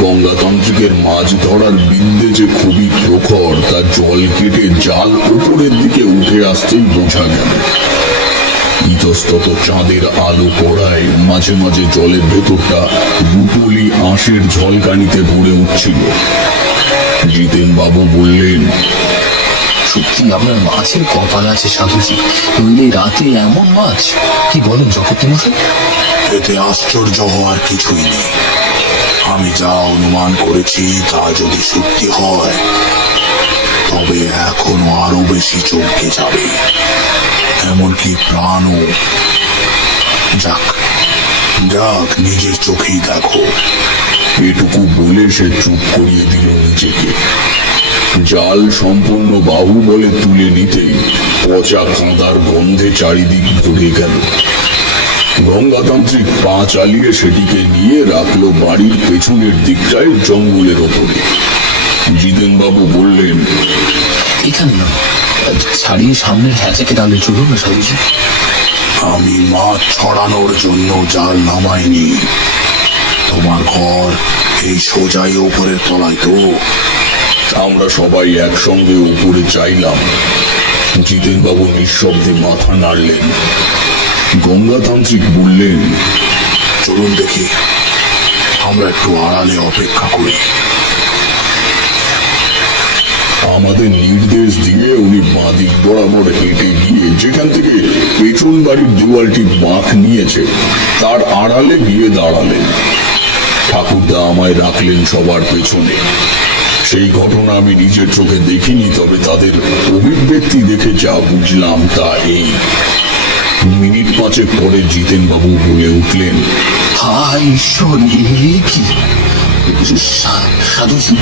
গঙ্গাতান্ত্রিকের মাছ ধরার বিদ্যে যে খুবই প্রখর, তা জল কেটে জাল উপরের দিকে উঠে আসতেই বোঝা গেল। ইতস্তত চাঁদের আলো পড়ায় মাঝে মাঝে জলের ভেতরটা রুটুলি আঁশের ঝলকানিতে ভরে উঠছিল। জিতেন বাবু বললেন, সত্যি আপনার মাছের কপাল আছে সাধুজি, নইলে রাতে এমন মাছ। কি বলেন চক্রবর্তী মশাই? এতে আশ্চর্য হওয়ার কিছুই নেই। আমি যা অনুমান করেছি তা যদি সত্যি হয়, তবে এখনো আরো বেশি চমকে যাবে, এমনকি প্রাণও। যাক যাক, নিজের চোখেই দেখো। এটুকু বলে সে চুপ করিয়ে দিল নিজেকে। জাল সম্পূর্ণ বাহুবলে তুলে নিতেই পচা কাঁদার গন্ধে চারিদিক ভরে গেল। গঙ্গাতান্ত্রিক পা চালিয়ে সেটিকে নিয়ে রাখলো বাড়ির পেছনের দিকটায় জঙ্গলের ওপরে। জিতেন বাবু বললেন, এখানে না, ছাড়িয়ে সামনের হ্যাচাকে ডালে চলুন না সাধুজি। আমি মাছ ছড়ানোর জন্য জাল নামাইনি। তোমার ঘর এই সোজাই উপরের তলায় তো। আমরা সবাই একসঙ্গে উপরে চাইলাম। জিতেন বাবু নিঃশব্দে মাথা নাড়লেন। গঙ্গাতান্ত্রিক বললেন, চলুন দেখি, আমরা একটু আড়ালে অপেক্ষা করি। আমাদের নির্দেশ দিয়ে উনি বাঁদিক বরাবর হেঁটে গিয়ে যেখান থেকে পেছন বাড়ির দেওয়ালটি বাঁক নিয়েছে তার আড়ালে গিয়ে দাঁড়ালেন। ঠাকুরদা আমায় রাখলেন সবার পেছনে। সেই ঘটনা আমি নিজের চোখে দেখিনি, তবে তাদের অভিব্যক্তি দেখে যা বুঝলাম তা এই। মিনিট পাঁচেক পরে জিতেন বাবু বলে উঠলেন, হায় ঈশ্বর, কি সাধুজি?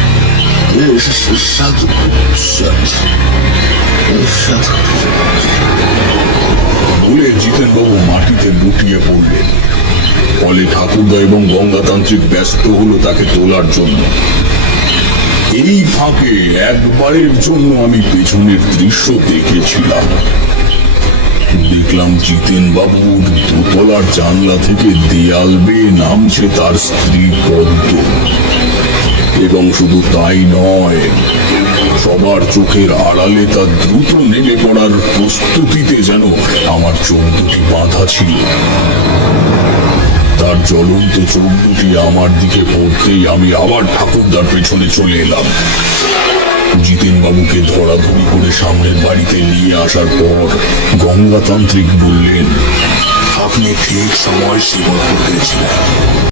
সাধু সাধু বলে জিতেন বাবু মাটিতে লুটিয়ে পড়লেন। ফলে ঠাকুরদা এবং গঙ্গাতান্ত্রিক ব্যস্ত হলো তাকে তোলার জন্য। এই ফাঁকে একবারের জন্য আমি পেছনের দৃশ্য দেখেছিলাম। দেখলাম জিতেন বাবুর দোতলার জানলা থেকে দেয়াল বেয়ে নামছে তার স্ত্রী পদ্ম। এবং শুধু তাই নয়, সবার চোখের আড়ালে তার দ্রুত নেমে পড়ার প্রস্তুতিতে যেন আমার চোখ দুটি বাঁধা ছিল। তার জ্বলন্ত চোখ দুটি আমার দিকে পড়তেই আমি আবার ঠাকুরদার পেছনে চলে এলাম। জিতেন বাবুকে ধরাধরি করে সামনের বাড়িতে নিয়ে আসার পর গঙ্গাতান্ত্রিক বললেন, আপনি ঠিক সময় সীমাবদ্ধ করেছিলেন।